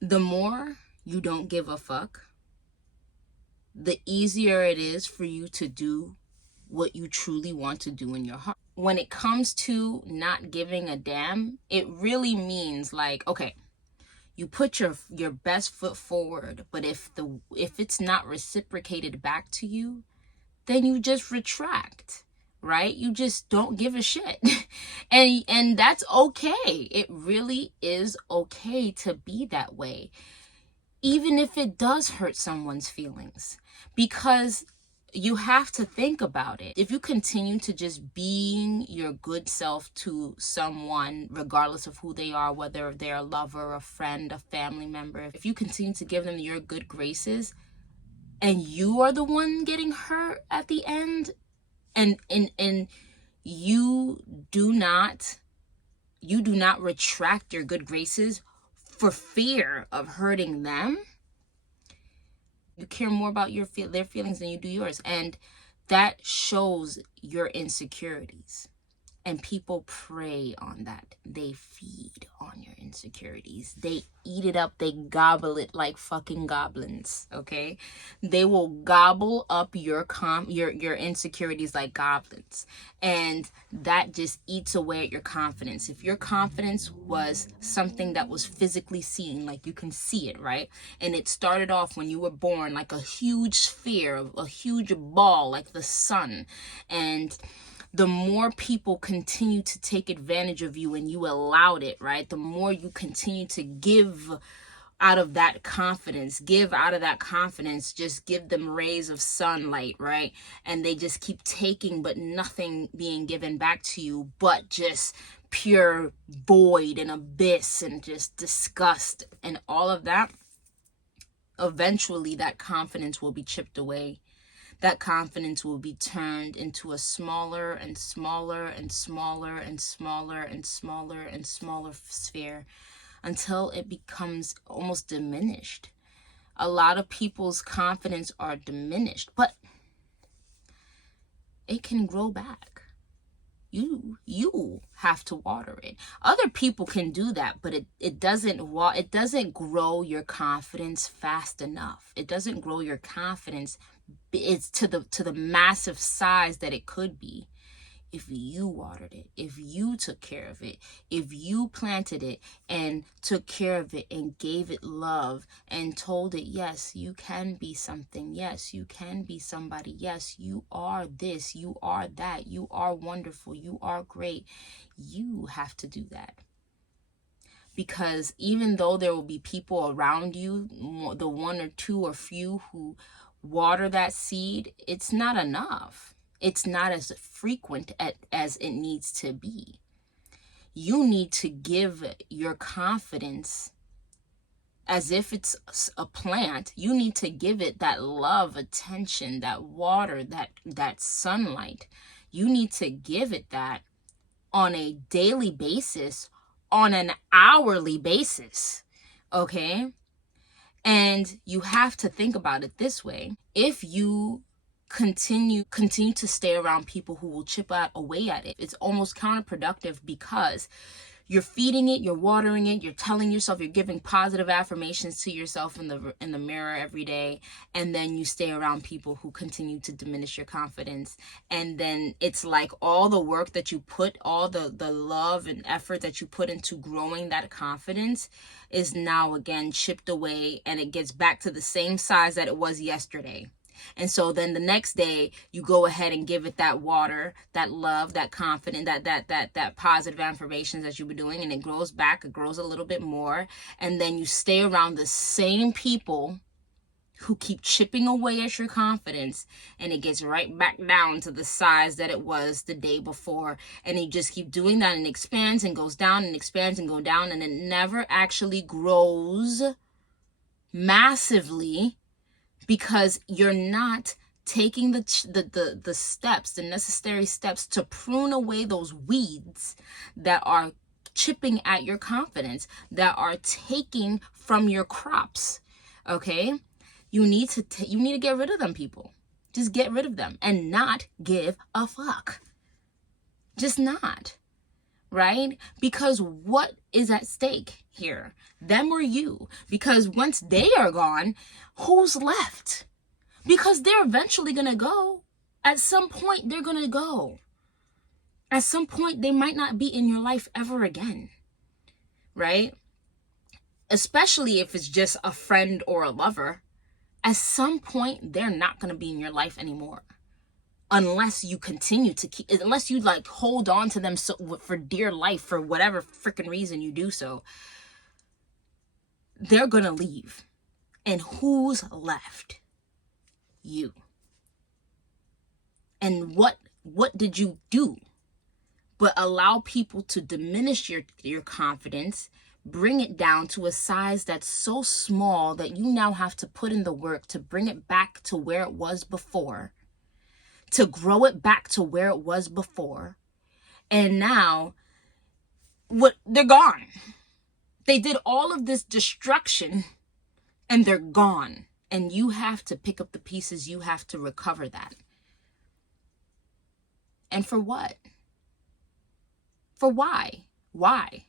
The more you don't give a fuck, the easier it is for you to do what you truly want to do in your heart. When it comes to not giving a damn, it really means like, okay, you put your best foot forward, but if it's not reciprocated back to you, then you just retract, right? You just don't give a shit. And that's okay. It really is okay to be that way, even if it does hurt someone's feelings, because you have to think about it. If you continue to just being your good self to someone, regardless of who they are, whether they're a lover, a friend, a family member, if you continue to give them your good graces and you are the one getting hurt at the end, and you do not retract your good graces for fear of hurting them, you care more about their feelings than you do yours, and that shows your insecurities. And people prey on that. They feed on your insecurities. They eat it up. They gobble it like fucking goblins, okay? They will gobble up your insecurities like goblins. And that just eats away at your confidence. If your confidence was something that was physically seen, like you can see it, right? And it started off when you were born like a huge sphere, a huge ball like the sun. And the more people continue to take advantage of you and you allowed it, right? The more you continue to give out of that confidence, just give them rays of sunlight, right? And they just keep taking, but nothing being given back to you, but just pure void and abyss and just disgust and all of that. Eventually that confidence will be chipped away. That confidence will be turned into a smaller and smaller and smaller and smaller and smaller and smaller sphere until it becomes almost diminished. A lot of people's confidence are diminished, but it can grow back. You have to water it. Other people can do that, but it doesn't grow your confidence fast enough. It doesn't grow your confidence. It's to the massive size that it could be if you watered it, if you took care of it, if you planted it and took care of it and gave it love and told it, yes, you can be something. Yes, you can be somebody. Yes, you are this, you are that, you are wonderful, you are great. You have to do that. Because even though there will be people around you, the one or two or few who water that seed, it's not enough. It's not as frequent as it needs to be. You need to give your confidence as if it's a plant. You need to give it that love, attention, that water, that sunlight. You need to give it that on a daily basis, on an hourly basis, okay? And you have to think about it this way. If you continue to stay around people who will chip away at it, it's almost counterproductive, because you're feeding it, you're watering it, you're telling yourself, you're giving positive affirmations to yourself in the mirror every day, and then you stay around people who continue to diminish your confidence. And then it's like all the work that you put, all the love and effort that you put into growing that confidence is now again chipped away, and it gets back to the same size that it was yesterday. And so then the next day you go ahead and give it that water, that love, that confidence, that positive affirmations that you've been doing, and it grows back, it grows a little bit more. And then you stay around the same people who keep chipping away at your confidence, and it gets right back down to the size that it was the day before. And you just keep doing that, and it expands and goes down and expands and go down, and it never actually grows massively, because you're not taking the steps, the necessary steps to prune away those weeds that are chipping at your confidence, that are taking from your crops. Okay? You need to get rid of them, people. Just get rid of them and not give a fuck. Just not. right? Because what is at stake here? Them or you? Because once they are gone, who's left? Because they're eventually going to go. At some point, they're going to go. At some point, they might not be in your life ever again, right? Especially if it's just a friend or a lover. At some point, they're not going to be in your life anymore. Unless you continue to keep, unless you like hold on to them so, for dear life, for whatever freaking reason you do so, they're going to leave. And who's left? You. And what did you do but allow people to diminish your confidence, bring it down to a size that's so small that you now have to put in the work to bring it back to where it was before, to grow it back to where it was before. And now they're gone. They did all of this destruction and they're gone. And you have to pick up the pieces. You have to recover that. And for what? For why? Why?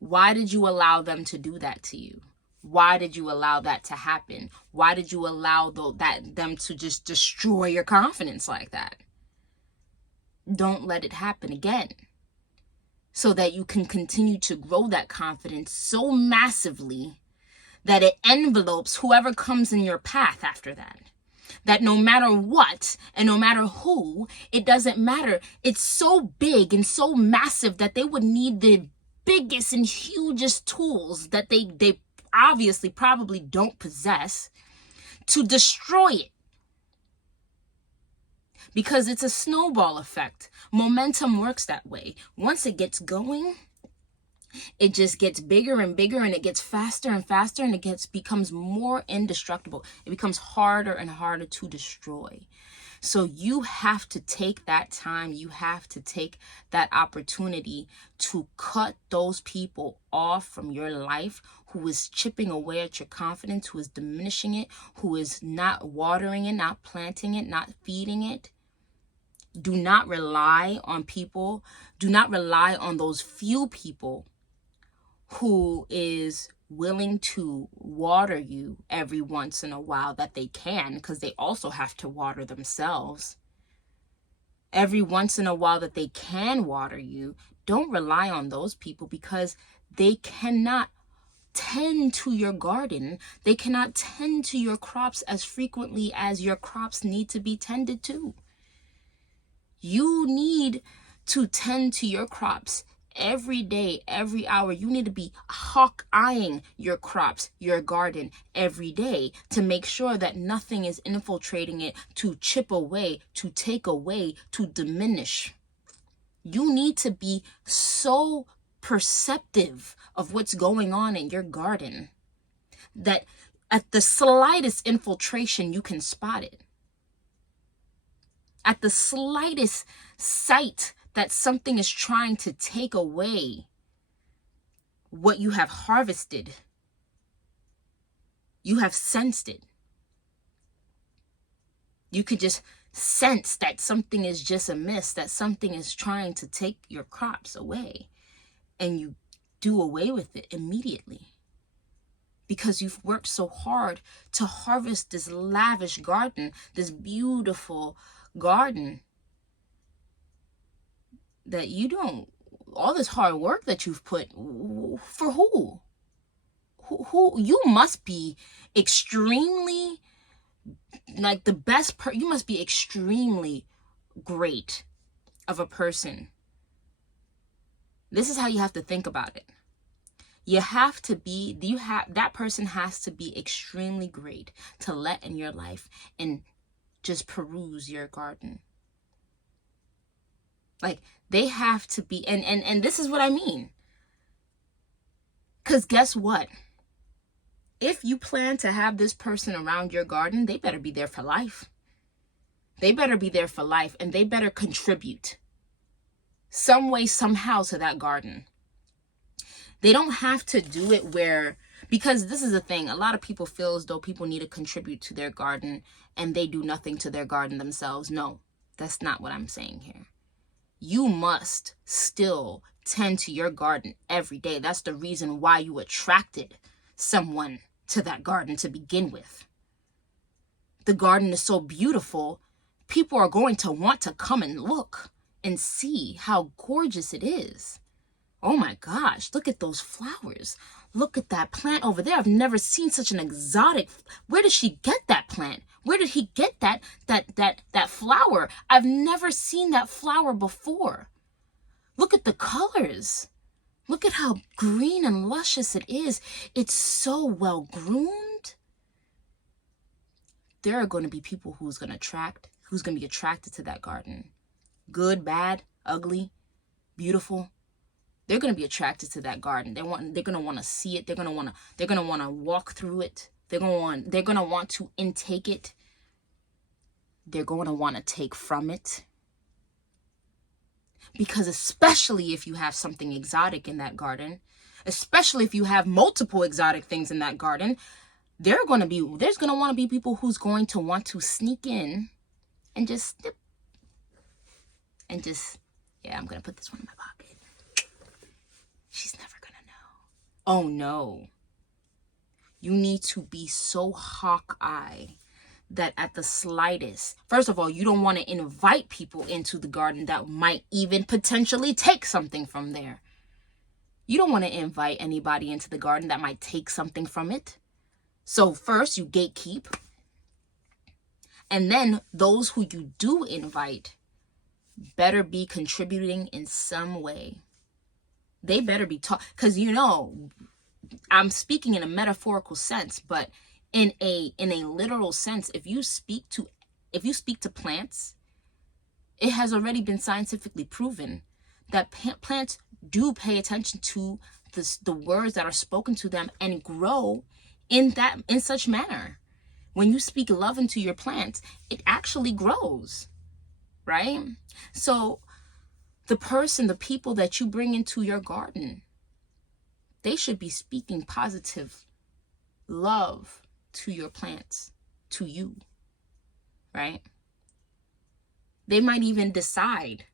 Why did you allow them to do that to you? Why did you allow that to happen? Why did you allow them to just destroy your confidence like that? Don't let it happen again, so that you can continue to grow that confidence so massively that it envelopes whoever comes in your path after that. That no matter what and no matter who, it doesn't matter. It's so big and so massive that they would need the biggest and hugest tools that they obviously probably don't possess to destroy it. Because it's a snowball effect. Momentum works that way. Once it gets going, it just gets bigger and bigger, and it gets faster and faster, and it becomes more indestructible. It becomes harder and harder to destroy. So you have to take that time. You have to take that opportunity to cut those people off from your life who is chipping away at your confidence, who is diminishing it, who is not watering it, not planting it, not feeding it. Do not rely on people. Do not rely on those few people who is willing to water you every once in a while that they can, because they also have to water themselves. Every once in a while that they can water you, don't rely on those people, because they cannot tend to your garden. They cannot tend to your crops as frequently as your crops need to be tended to. You need to tend to your crops every day, every hour. You need to be hawk-eyeing your crops, your garden every day to make sure that nothing is infiltrating it to chip away, to take away, to diminish. You need to be so perceptive of what's going on in your garden that at the slightest infiltration, you can spot it. At the slightest sight that something is trying to take away what you have harvested, you have sensed it. You could just sense that something is just amiss, that something is trying to take your crops away, and you do away with it immediately because you've worked so hard to harvest this lavish garden, this beautiful garden, that you don't, all this hard work that you've put, for who you must be extremely, like, the best you must be extremely great of a person. This is how you have to think about it. That person has to be extremely great to let in your life and just peruse your garden. Like, they have to be, and this is what I mean. Because guess what? If you plan to have this person around your garden, they better be there for life. They better be there for life, and they better contribute some way, somehow to that garden. They don't have to do it because this is the thing. A lot of people feel as though people need to contribute to their garden and they do nothing to their garden themselves. No, that's not what I'm saying here. you must still tend to your garden every day. That's the reason why you attracted someone to that garden to begin with. The garden is so beautiful, people are going to want to come and look and see how gorgeous it is. Oh my gosh, look at those flowers. Look at that plant over there. I've never seen such an exotic. Where did she get that plant? Where did he get that flower? I've never seen that flower before. Look at the colors. Look at how green and luscious it is. It's so well groomed. There are going to be people who's going to be attracted to that garden. Good, bad, ugly, beautiful. They're going to be attracted to that garden. They're going to want to see it. They're going to want to walk through it. They're going to want to intake it. They're going to want to take from it. Because especially if you have something exotic in that garden, especially if you have multiple exotic things in that garden, there's going to want to be people who's going to want to sneak in and just dip. And just, yeah, I'm going to put this one in my pocket. She's never going to know. Oh no. You need to be so hawk-eye that at the slightest, first of all, you don't want to invite people into the garden that might even potentially take something from there. You don't want to invite anybody into the garden that might take something from it. So first, you gatekeep. And then those who you do invite better be contributing in some way. They better be taught, because I'm speaking in a metaphorical sense, but in a literal sense, if you speak to plants, it has already been scientifically proven that plants do pay attention to the words that are spoken to them and grow in such manner. When you speak love into your plants, it actually grows, right? So the people that you bring into your garden, they should be speaking positive love to your plants, to you, right? They might even decide,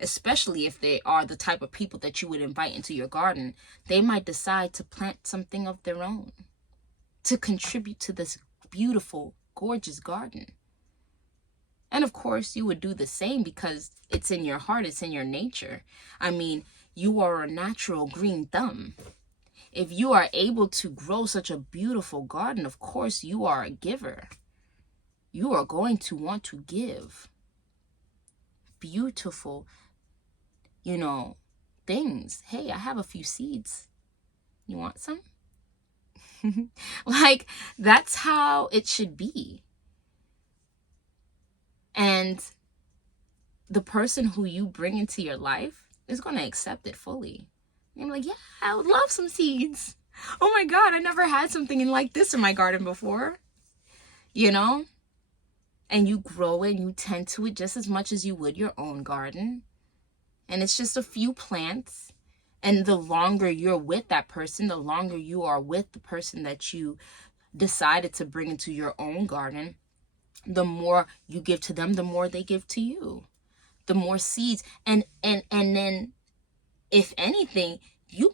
especially if they are the type of people that you would invite into your garden, they might decide to plant something of their own to contribute to this beautiful, gorgeous garden. And of course, you would do the same because it's in your heart, it's in your nature. I mean, you are a natural green thumb. If you are able to grow such a beautiful garden, of course, you are a giver. You are going to want to give beautiful, things. Hey, I have a few seeds. You want some? Like, that's how it should be. And the person who you bring into your life is going to accept it fully. I'm like, yeah, I would love some seeds. Oh my God, I never had something like this in my garden before. And you grow it and you tend to it just as much as you would your own garden. And it's just a few plants. And the longer you're with that person, the longer you are with the person that you decided to bring into your own garden, the more you give to them, the more they give to you. The more seeds. And then, if anything, you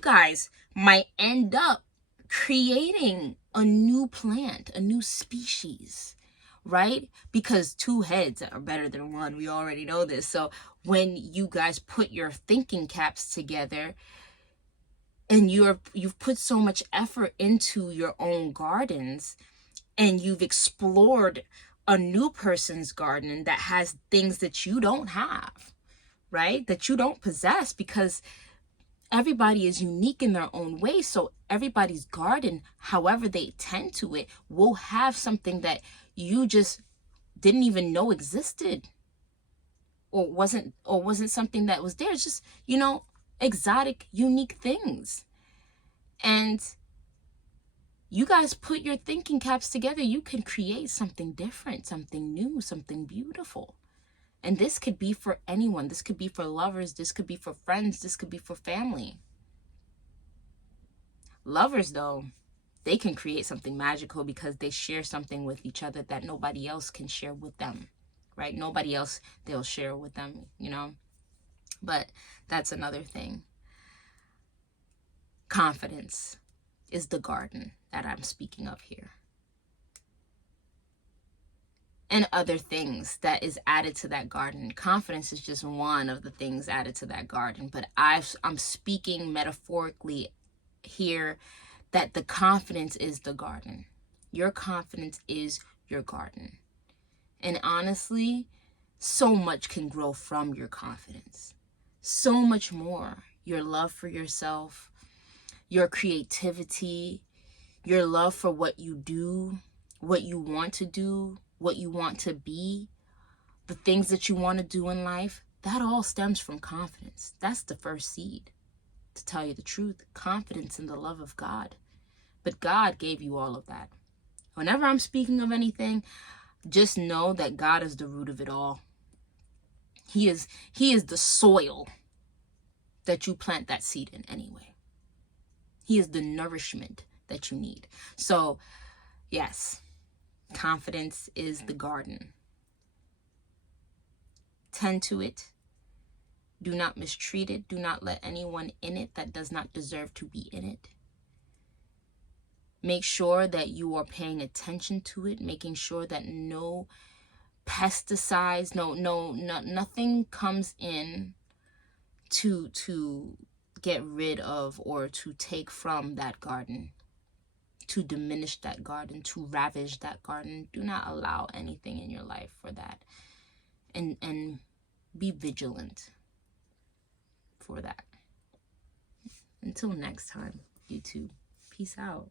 guys might end up creating a new plant, a new species, right? Because two heads are better than one. We already know this. So when you guys put your thinking caps together and you've put so much effort into your own gardens and you've explored a new person's garden that has things that you don't have, right? That you don't possess, because everybody is unique in their own way. So everybody's garden, however they tend to it, will have something that you just didn't even know existed or wasn't something that was there. It's just, exotic, unique things. And you guys put your thinking caps together, you can create something different, something new, something beautiful. And this could be for anyone. This could be for lovers. This could be for friends. This could be for family. Lovers, though, they can create something magical because they share something with each other that nobody else can share with them, right? Nobody else they'll share with them, you know. But that's another thing. Confidence is the garden that I'm speaking of here. And other things that is added to that garden. Confidence is just one of the things added to that garden. But I'm speaking metaphorically here that the confidence is the garden. Your confidence is your garden. And honestly, so much can grow from your confidence. So much more. Your love for yourself, your creativity, your love for what you do, what you want to do, what you want to be, the things that you want to do in life, that all stems from confidence. That's the first seed, to tell you the truth. Confidence in the love of God. But God gave you all of that. Whenever I'm speaking of anything, just know that God is the root of it all. He is the soil that you plant that seed in anyway. He is the nourishment that you need. So, yes, confidence is the garden. Tend to it. Do not mistreat it. Do not let anyone in it that does not deserve to be in it. Make sure that you are paying attention to it, making sure that no pesticides, nothing comes in to get rid of or to take from that garden, to diminish that garden, to ravage that garden. Do not allow anything in your life for that. And be vigilant for that. Until next time, YouTube. Peace out.